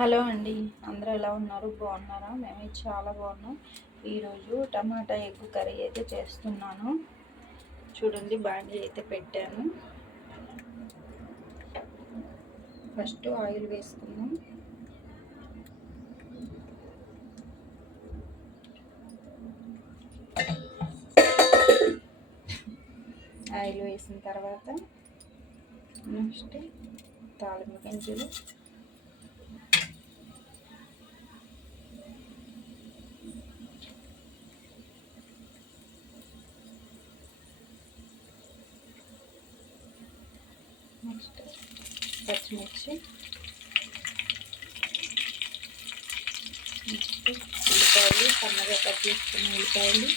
Hello అండి, అందరూ ఎలా ఉన్నారు? బాగున్నారా? మేము చాలా బాగున్నాం. ఈరోజు టమాటా ఎగ్ కర్రీ అయితే చేస్తున్నాను. చూడండి, బాండీ అయితే పెట్టాను. ఫస్ట్ ఆయిల్ వేసుకుందాం. ఆయిల్ వేసిన తర్వాత నెక్స్ట్ తాలింపు గింజలు, నెక్స్ట్ పచ్చిమిర్చి, నెక్స్ట్ ఉల్లిపాయలు, సన్నగా కట్ చేసుకున్న ఉల్లిపాయలు,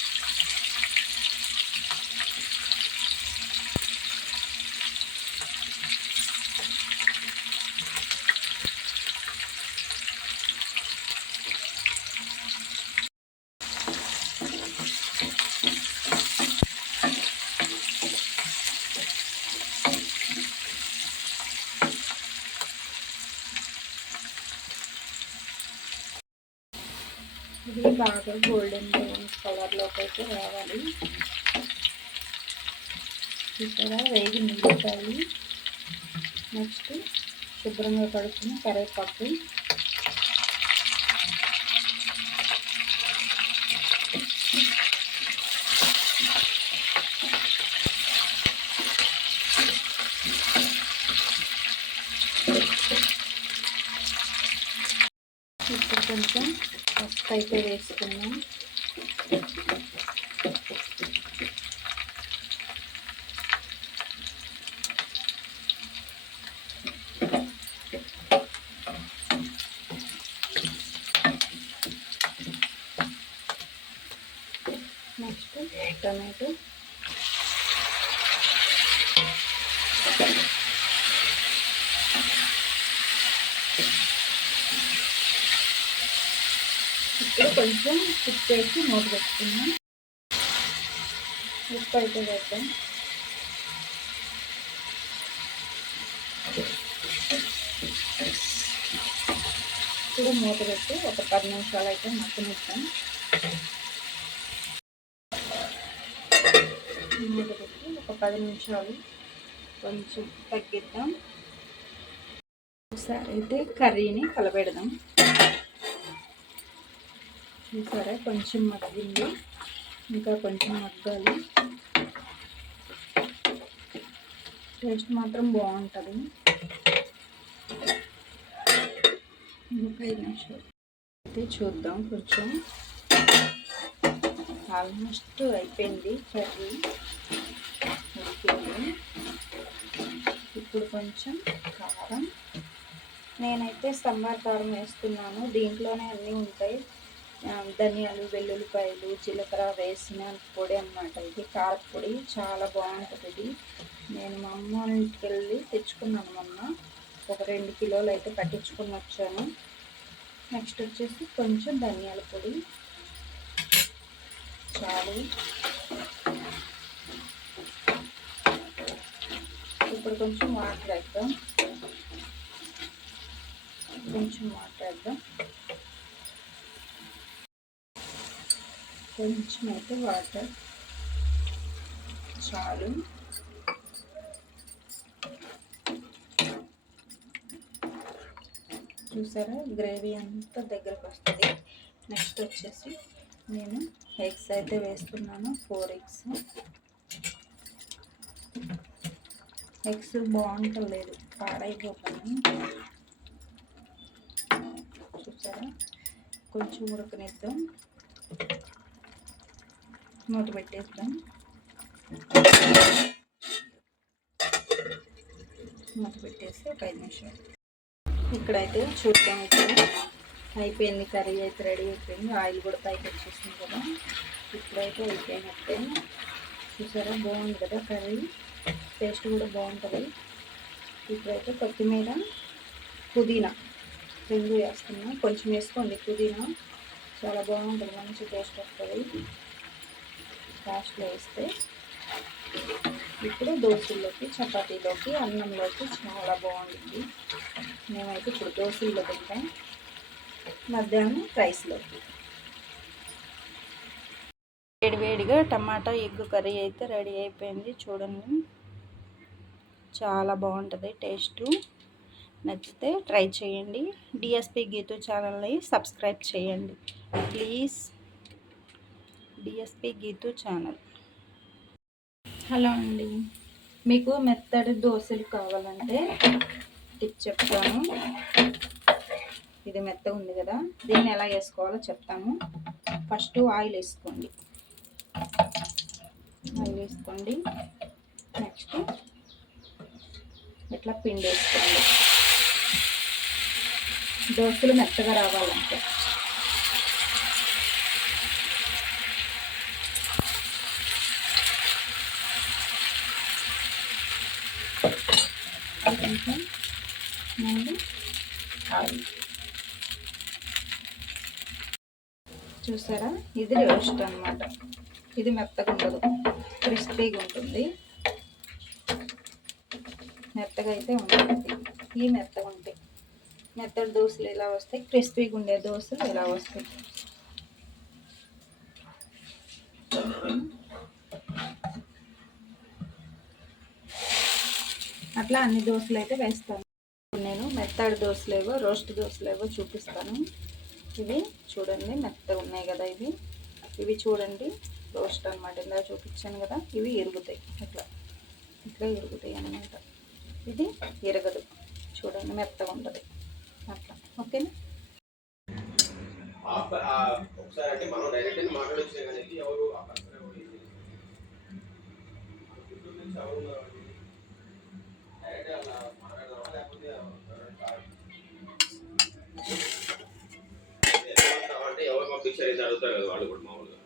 ఇది బాగా గోల్డెన్ బ్రౌన్ కలర్లోకి అయితే రావాలి. ఇక్కడ వేగిన ఉల్లిపాయలు, నెక్స్ట్ శుభ్రంగా కడుక్కుని కరివేపాకు, ఇప్పుడు కొంచెం పసుపు అయితే వేసుకున్నాం. నెక్స్ట్ టమాటో, ఇప్పుడు కొంచెం ఉప్పు వేసి మూత పెట్టుకున్నాం. ఉప్పు అయితే వేద్దాం. ఇప్పుడు మూత పెట్టి ఒక 10 నిమిషాలు అయితే మగ్గనిద్దాం. మూత పెట్టి ఒక 10 నిమిషాలు కొంచెం తగ్గిద్దాం. ఒకసారి అయితే కర్రీని కలపెడదాం. సరే, కొంచెం మగ్గింది, ఇంకా కొంచెం మగ్గాలి. టేస్ట్ మాత్రం బాగుంటుంది. ఒక 5 నిమిషాలు అయితే చూద్దాం. కొంచెం ఆల్మోస్ట్ అయిపోయింది కర్రీ. ఇప్పుడు కొంచెం కారం, నేనైతే సాంబార్ కారం వేస్తున్నాను. దీంట్లోనే అన్నీ ఉంటాయి. ధనియాలు, వెల్లుల్లిపాయలు, జీలకర్ర వేసిన పొడి అన్నమాట. ఇది కారపొడి, చాలా బాగుంటుంది. ఇది నేను మా అమ్మ ఇంటికి వెళ్ళి తెచ్చుకున్నాను మొన్న. ఒక 2 కిలోలు అయితే పట్టించుకుని వచ్చాను. నెక్స్ట్ వచ్చేసి కొంచెం ధనియాల పొడి చాలు. ఇప్పుడు కొంచెం వాటర్ వేద్దాం. కొంచెం అయితే వాటర్ చాలు. చూసారా, గ్రేవీ అంతా దగ్గరకు వస్తుంది. నెక్స్ట్ వచ్చేసి నేను ఎగ్స్ అయితే వేస్తున్నాను. 4 ఎగ్స్ బాగుంటలేదు, పాడైపోతాయి. చూసారా, కొంచెం ఉడకనిద్దాం. మూత పెట్టేద్దాం. మూత పెట్టేసి ఒక 5 నిమిషాలు. ఇక్కడైతే చూద్దాం. ఇప్పుడు అయిపోయింది, కర్రీ అయితే రెడీ అయిపోయింది. ఆయిల్ కూడా పైకి వచ్చేసింది కదా. ఇప్పుడైతే అయిపోయినట్టే. చూసారా, బాగుంది కదా కర్రీ. టేస్ట్ కూడా బాగుంటుంది. ఇప్పుడైతే కొత్తిమీర, పుదీనా 2 వేస్తున్నా. కొంచెం వేసుకోండి పుదీనా, చాలా బాగుంటుంది, మంచి టేస్ట్ వస్తుంది లాస్ట్లో వేస్తే. ఇప్పుడు దోశల్లోకి, చపాతీలోకి, అన్నంలోకి చాలా బాగుంటుంది. మేమైతే ఇప్పుడు దోశల్లో తింటాం, మధ్యాహ్నం రైస్లోకి. వేడివేడిగా టమాటా ఎగ్ కర్రీ అయితే రెడీ అయిపోయింది. చూడండి, చాలా బాగుంటుంది టేస్టు. నచ్చితే ట్రై చేయండి. డిఎస్పి గీతు ఛానల్ని సబ్స్క్రైబ్ చేయండి please. DSP Geetu channel. Hello అండి, మీకు మెత్తడి దోశలు కావాలంటే టిప్ చెప్తాను. ఇది మెత్తగా ఉంది కదా, దీన్ని ఎలా వేసుకోవాలో చెప్తాము. ఫస్ట్ ఆయిల్ వేసుకోండి. నెక్స్ట్ ఇట్లా పిండి వేసుకోండి. దోశలు మెత్తగా రావాలంటే కొంచెం ముందు ఆయిల్ చూసారా, ఇది రోస్ట్ అనమాట. ఇది మెత్తగా ఉండదు, క్రిస్పీగా ఉంటుంది. మెత్తగా అయితే ఉంటుంది. ఈ మెత్తగా ఉంటాయి. మెత్తడి దోశలు ఎలా వస్తాయి, క్రిస్పీగా ఉండే దోశలు ఎలా వస్తాయి. అట్లా అన్ని దోశలు అయితే వేస్తాను నేను. మెత్తడి దోశలేవో రోస్ట్ దోశలేవో చూపిస్తాను. ఇవి చూడండి మెత్తగా ఉన్నాయి కదా, ఇవి చూడండి రోస్ట్ అనమాట. ఇందా చూపించాను కదా, ఇవి ఇరుగుతాయి. ఇట్లా ఇరుగుతాయి అన్నమాట. ఇది ఇరగదు, చూడండి మెత్తగా ఉంటుంది అట్లా. ఓకేనా? ఎవరు పంపించారు అడుగుతారు కదా వాళ్ళు కూడా మామూలుగా.